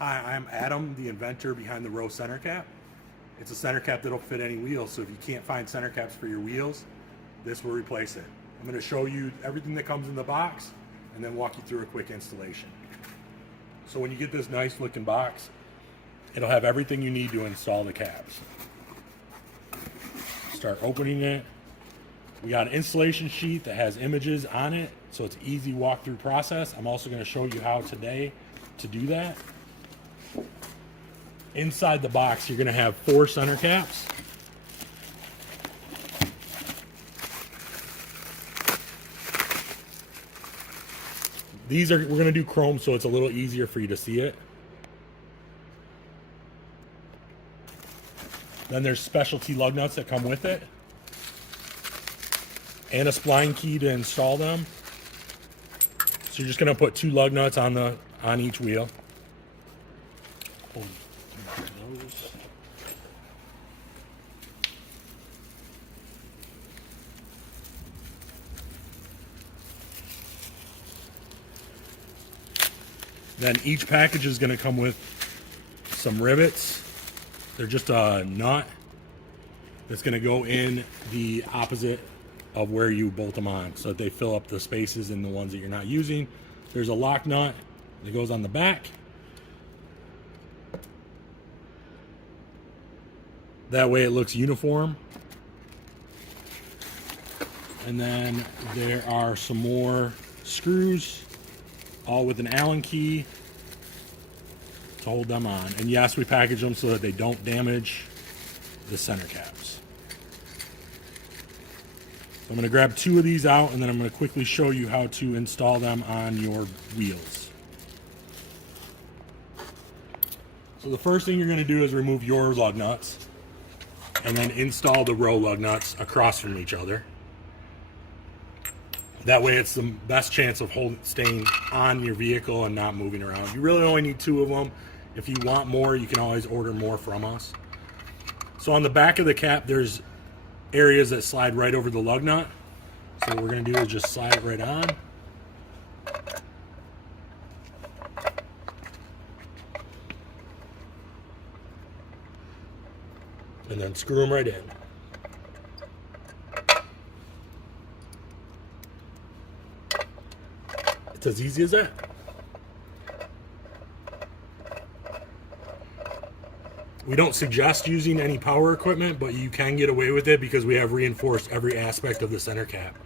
Hi, I'm Adam, the inventor behind the Row center cap. It's a center cap that'll fit any wheel, so if you can't find center caps for your wheels, this will replace it. I'm going to show you everything that comes in the box and then walk you through a quick installation. So when you get this nice looking box, it'll have everything you need to install the caps. Start opening it. We got an installation sheet that has images on it, so it's easy walkthrough process. I'm also going to show you how today to do that. Inside the box, you're going to have 4 center caps. We're going to do chrome, so it's a little easier for you to see it. Then there's specialty lug nuts that come with it, and a spline key to install them. So you're just going to put 2 lug nuts on each wheel. Then each package is going to come with some rivets. They're just a nut that's going to go in the opposite of where you bolt them on, so that they fill up the spaces in the ones that you're not using. There's a lock nut that goes on the back. That way it looks uniform. And then there are some more screws, all with an Allen key to hold them on. And yes, we package them so that they don't damage the center caps. I'm going to grab 2 of these out, and then I'm going to quickly show you how to install them on your wheels. So the first thing you're going to do is remove your lug nuts, and then install the Row lug nuts across from each other. That way it's the best chance of staying on your vehicle and not moving around. You really only need 2 of them. If you want more, you can always order more from us. So on the back of the cap, there's areas that slide right over the lug nut. So what we're going to do is just slide it right on. And then screw them right in. It's as easy as that. We don't suggest using any power equipment, but you can get away with it because we have reinforced every aspect of the center cap.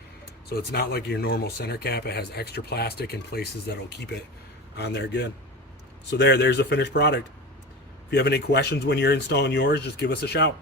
So it's not like your normal center cap. It has extra plastic in places that'll keep it on there good. So there's the finished product. If you have any questions when you're installing yours, just give us a shout.